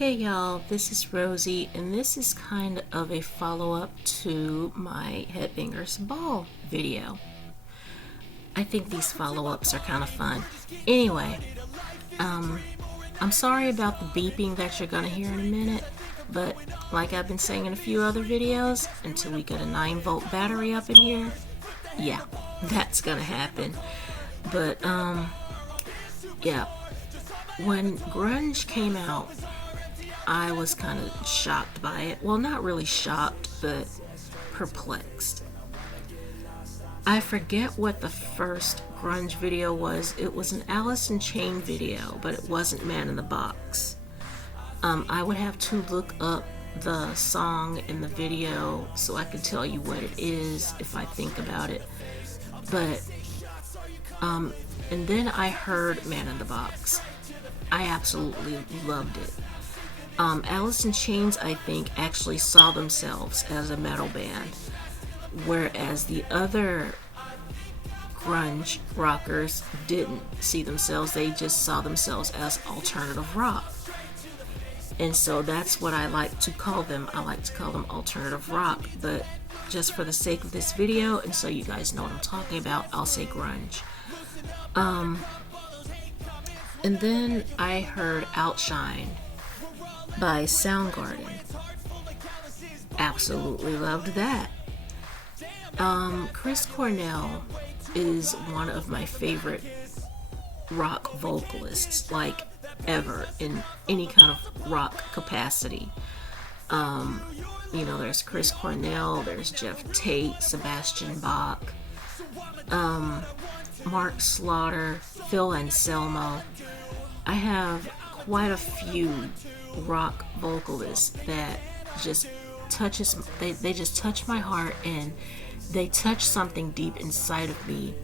Hey y'all, this is Rosie, and this is kind of a follow-up to my Headbangers Ball video. I think these follow-ups are kind of fun. Anyway, I'm sorry about the beeping that you're gonna hear in a minute, but like I've been saying in a few other videos, until we get a 9-volt battery up in here, yeah, that's gonna happen. But, yeah, when grunge came out, I was kind of shocked by it. Well, not really shocked, but perplexed. I forget what the first grunge video was. It was an Alice in Chains video, but it wasn't Man in the Box. I would have to look up the song in the video so I can tell you what it is if I think about it. But, and then I heard Man in the Box. I absolutely loved it. Alice in Chains, I think, actually saw themselves as a metal band, whereas the other grunge rockers didn't see themselves. They just saw themselves as alternative rock. And so that's what I like to call them. I like to call them alternative rock, but just for the sake of this video, and so you guys know what I'm talking about, I'll say grunge. And then I heard Outshine by Soundgarden. Absolutely loved that. Chris Cornell is one of my favorite rock vocalists, like ever, in any kind of rock capacity. There's Chris Cornell, there's Jeff Tate, Sebastian Bach, Mark Slaughter, Phil Anselmo. I have quite a few rock vocalists that just they just touch my heart, and they touch something deep inside of me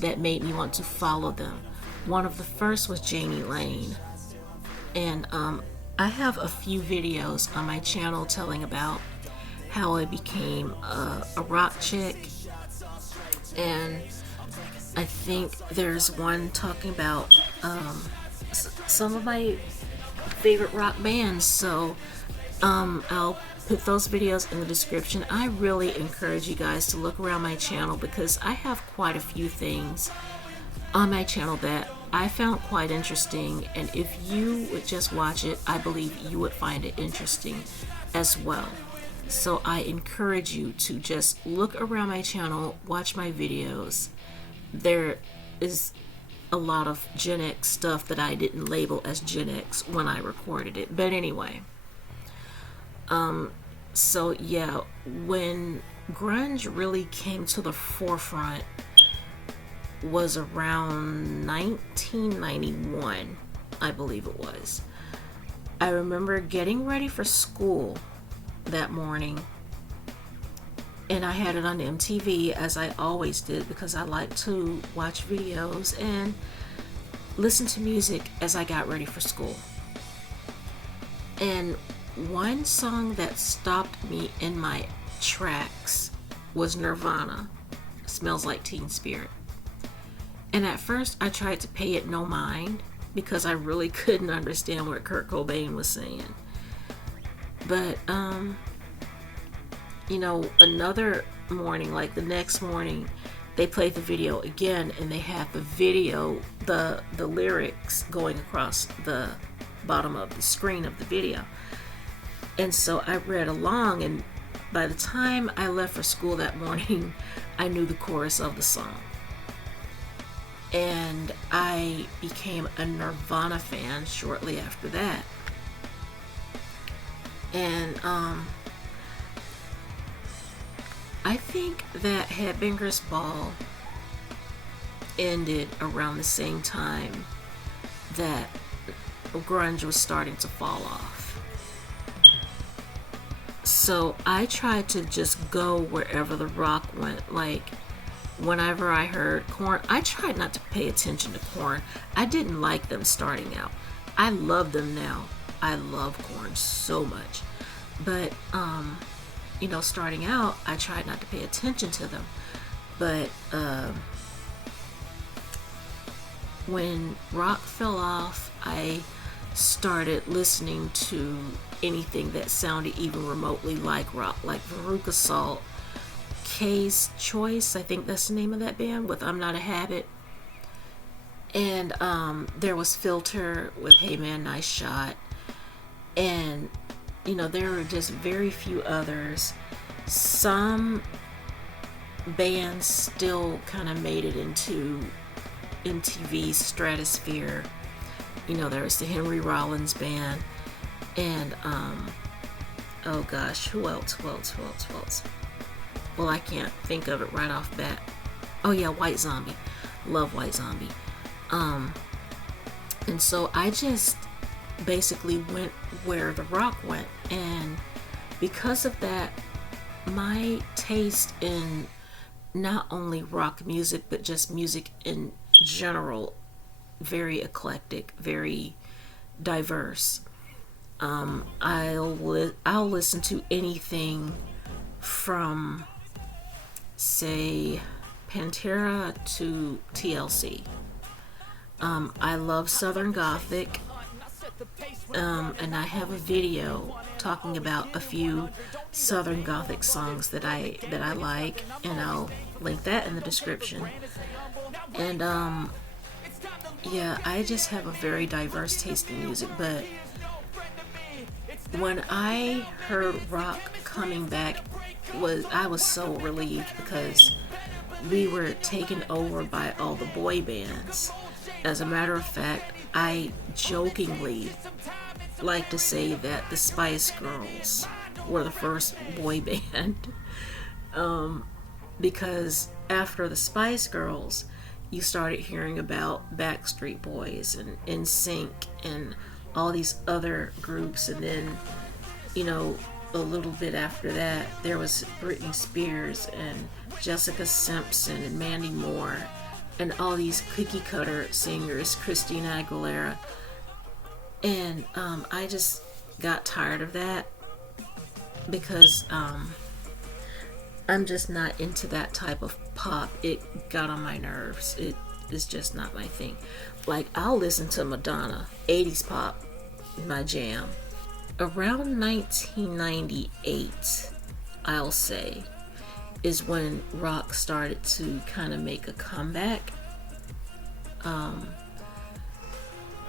that made me want to follow them. One of the first was Janie Lane, and I have a few videos on my channel telling about how I became a rock chick, and I think there's one talking about some of my favorite rock bands, so I'll put those videos in the description. I really encourage you guys to look around my channel, because I have quite a few things on my channel that I found quite interesting, and if you would just watch it, I believe you would find it interesting as well. So I encourage you to just look around my channel, watch my videos. There is a lot of Gen X stuff that I didn't label as Gen X when I recorded it. But anyway, so yeah, when grunge really came to the forefront was around 1991, I believe it was. I remember getting ready for school that morning, and I had it on MTV, as I always did, because I like to watch videos and listen to music as I got ready for school. And one song that stopped me in my tracks was Nirvana, Smells Like Teen Spirit. And at first I tried to pay it no mind, because I really couldn't understand what Kurt Cobain was saying. But another morning, like the next morning, they played the video again, and they had the video, the lyrics going across the bottom of the screen of the video. And so I read along, and by the time I left for school that morning, I knew the chorus of the song. And I became a Nirvana fan shortly after that. And I think that Headbangers Ball ended around the same time that grunge was starting to fall off. So I tried to just go wherever the rock went. Like, whenever I heard Korn, I tried not to pay attention to Korn. I didn't like them starting out. I love them now. I love Korn so much. But, starting out, I tried not to pay attention to them. But when rock fell off, I started listening to anything that sounded even remotely like rock, like Veruca Salt, Kay's Choice, I think that's the name of that band, with I'm Not a Habit. And there was Filter with Hey Man, Nice Shot. And, you know, there were just very few others. Some bands still kind of made it into MTV's stratosphere. You know, there was the Henry Rollins Band. And, oh gosh, who else? Well, I can't think of it right off bat. Oh yeah, White Zombie. Love White Zombie. And so I just basically went where the rock went, and because of that, my taste in not only rock music but just music in general, very eclectic, very diverse. I'll listen to anything from, say, Pantera to TLC. I love Southern Gothic, and I have a video talking about a few Southern Gothic songs that I like, and I'll link that in the description. And yeah, I just have a very diverse taste in music, but when I heard rock coming back, I was so relieved, because we were taken over by all the boy bands. As a matter of fact, I jokingly like to say that the Spice Girls were the first boy band, because after the Spice Girls, you started hearing about Backstreet Boys and NSYNC and all these other groups, and then, you know, a little bit after that, there was Britney Spears and Jessica Simpson and Mandy Moore and all these cookie cutter singers, Christina Aguilera. And I just got tired of that, because I'm just not into that type of pop. It got on my nerves. It is just not my thing. Like, I'll listen to Madonna, 80s pop, my jam. Around 1998, I'll say, is when rock started to kind of make a comeback.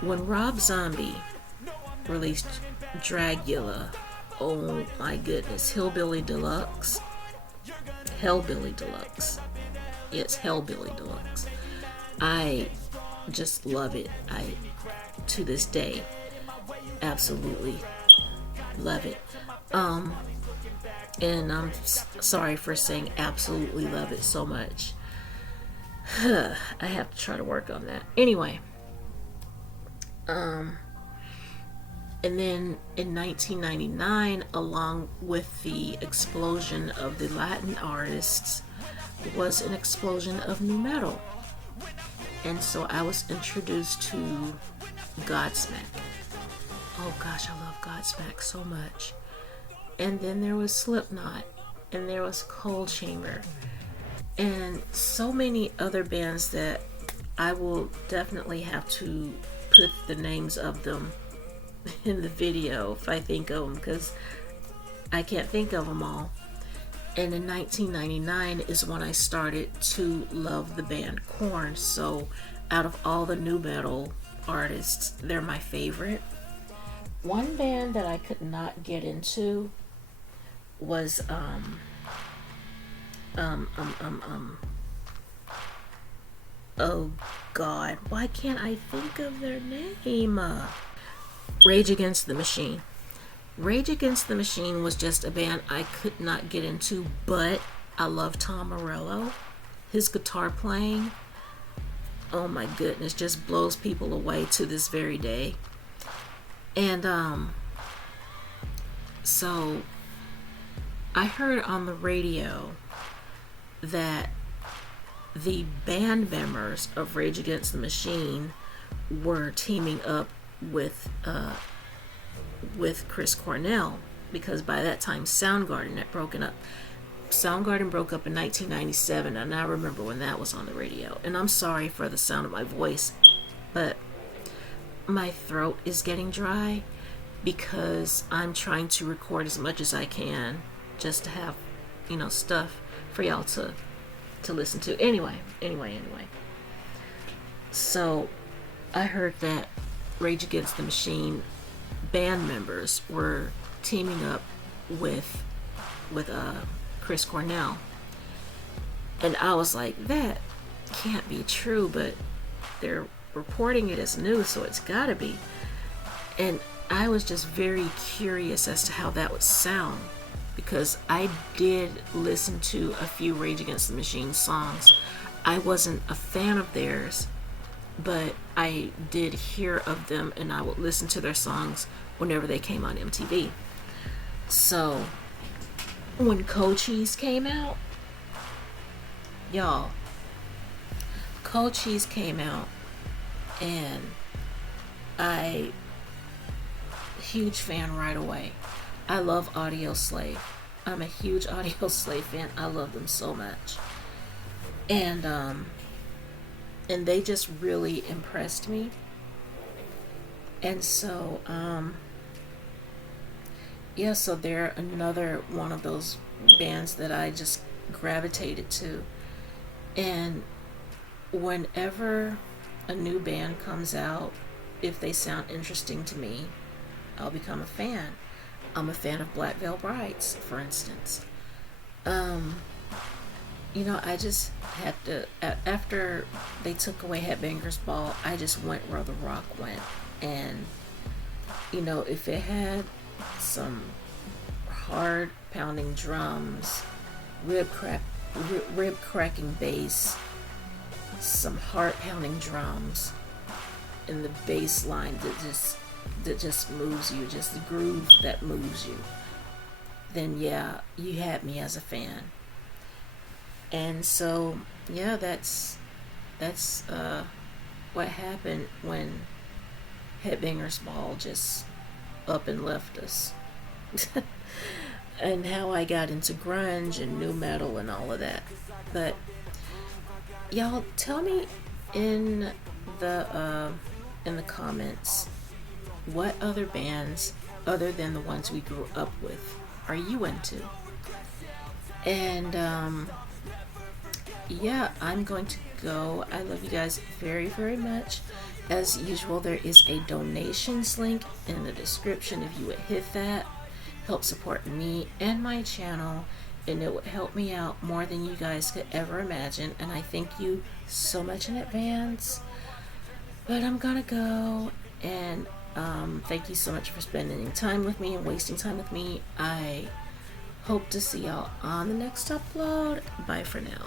When Rob Zombie released Dragula, oh my goodness, Hellbilly Deluxe. Yes, Hellbilly Deluxe. I just love it. To this day, absolutely love it. And I'm sorry for saying absolutely love it so much. I have to try to work on that. Anyway, and then in 1999, along with the explosion of the Latin artists, was an explosion of nu metal. And so I was introduced to Godsmack. Oh gosh, I love Godsmack so much. And then there was Slipknot, and there was Cold Chamber, and so many other bands that I will definitely have to put the names of them in the video if I think of them, because I can't think of them all. And in 1999 is when I started to love the band Korn. So out of all the nu metal artists, they're my favorite. One band that I could not get into was oh god, why can't I think of their name? Rage Against the Machine. Rage Against the Machine was just a band I could not get into, but I love Tom Morello. His guitar playing, oh my goodness, just blows people away to this very day. And so I heard on the radio that the band members of Rage Against the Machine were teaming up with Chris Cornell, because by that time Soundgarden had broken up. Soundgarden broke up in 1997, and I remember when that was on the radio. And I'm sorry for the sound of my voice, but my throat is getting dry because I'm trying to record as much as I can just to have, stuff for y'all to listen to. Anyway. So I heard that Rage Against the Machine band members were teaming up with Chris Cornell. And I was like, that can't be true, but they're reporting it as news, so it's gotta be. And I was just very curious as to how that would sound, because I did listen to a few Rage Against the Machine songs. I wasn't a fan of theirs, but I did hear of them, and I would listen to their songs whenever they came on MTV. So when Cold Cheese came out, y'all, Cold Cheese came out, and huge fan right away. I love Audio Slave. I'm a huge Audio Slave fan. I love them so much. And they just really impressed me. And so, so they're another one of those bands that I just gravitated to. And whenever a new band comes out, if they sound interesting to me, I'll become a fan. I'm a fan of Black Veil Brides, for instance. I just had to, after they took away Headbangers Ball, I just went where the rock went. And, if it had some hard pounding drums, rib cracking bass, some heart pounding drums, and the bass line that just moves you, just the groove that moves you, then yeah, you had me as a fan. And so that's what happened when Headbangers Ball just up and left us. And how I got into grunge and nu metal and all of that. But y'all tell me in the comments, what other bands other than the ones we grew up with are you into? And I'm going to go. I love you guys very, very much. As usual, there is a donations link in the description. If you would hit that, help support me and my channel, and it would help me out more than you guys could ever imagine. And I thank you so much in advance. But I'm gonna go, and thank you so much for spending time with me and wasting time with me. I hope to see y'all on the next upload. Bye for now.